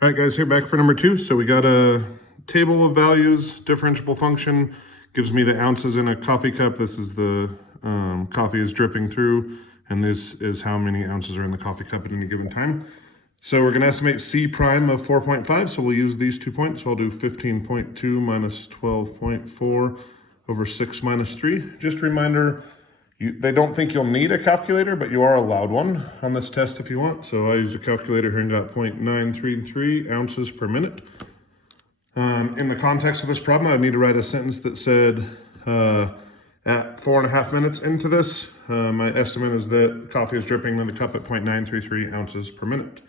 All right, guys, here back for number 2. So we got a table of values, differentiable function, gives me the ounces in a coffee cup. This is the coffee is dripping through, and this is how many ounces are in the coffee cup at any given time. So we're going to estimate C prime of 4.5, so we'll use these 2 points. So I'll do 15.2 minus 12.4 over 6 minus 3. Just a reminder, they don't think you'll need a calculator, but you are allowed one on this test if you want. So I used a calculator here and got 0.933 ounces per minute. In the context of this problem, I would need to write a sentence that said, at 4.5 minutes into this, my estimate is that coffee is dripping in the cup at 0.933 ounces per minute.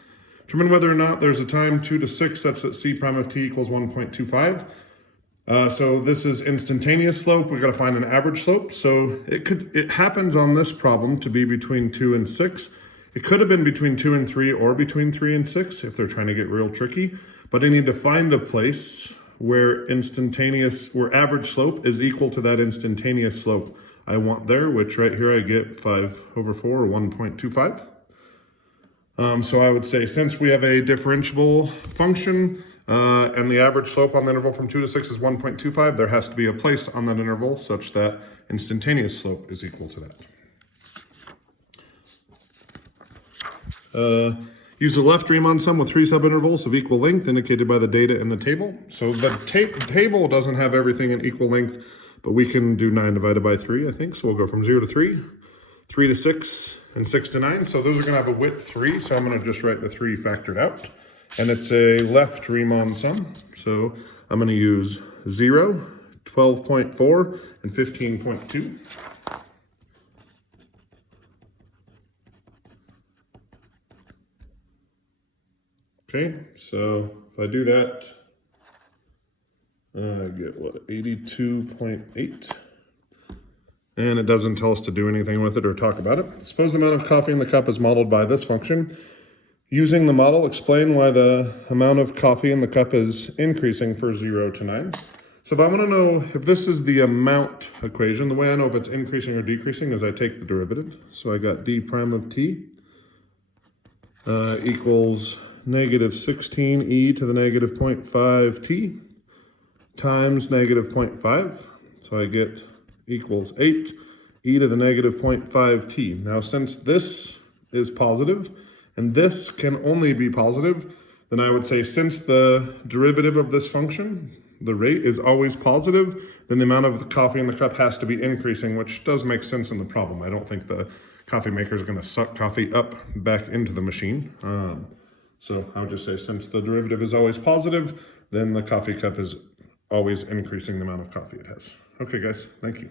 Determine whether or not there's a time 2 to 6 such that C prime of t equals 1.25. So this is instantaneous slope. We've got to find an average slope. So it happens on this problem to be between 2 and 6. It could have been between 2 and 3 or between 3 and 6 if they're trying to get real tricky. But I need to find a place where average slope is equal to that instantaneous slope I want there, which right here I get 5 over 4 or 1.25. So I would say since we have a differentiable function, and the average slope on the interval from 2 to 6 is 1.25, there has to be a place on that interval such that instantaneous slope is equal to that. Use a left Riemann sum with 3 subintervals of equal length indicated by the data in the table. So the table doesn't have everything in equal length, but we can do 9 divided by 3, I think. So we'll go from 0 to 3, 3 to 6, and 6 to 9. So those are going to have a width 3, so I'm going to just write the 3 factored out. And it's a left Riemann sum, so I'm going to use 0, 12.4, and 15.2. Okay, so if I do that, I get what, 82.8. And it doesn't tell us to do anything with it or talk about it. Suppose the amount of coffee in the cup is modeled by this function. Using the model, explain why the amount of coffee in the cup is increasing for 0 to 9. So if I want to know if this is the amount equation, the way I know if it's increasing or decreasing is I take the derivative. So I got d prime of t equals negative 16e to the negative 0.5t times negative 0.5. So I get equals 8 e to the negative 0.5t. Now since this is positive, and this can only be positive, then I would say since the derivative of this function, the rate is always positive, then the amount of the coffee in the cup has to be increasing, which does make sense in the problem. I don't think the coffee maker is going to suck coffee up back into the machine. So I would just say since the derivative is always positive, then the coffee cup is always increasing the amount of coffee it has. Okay, guys, thank you.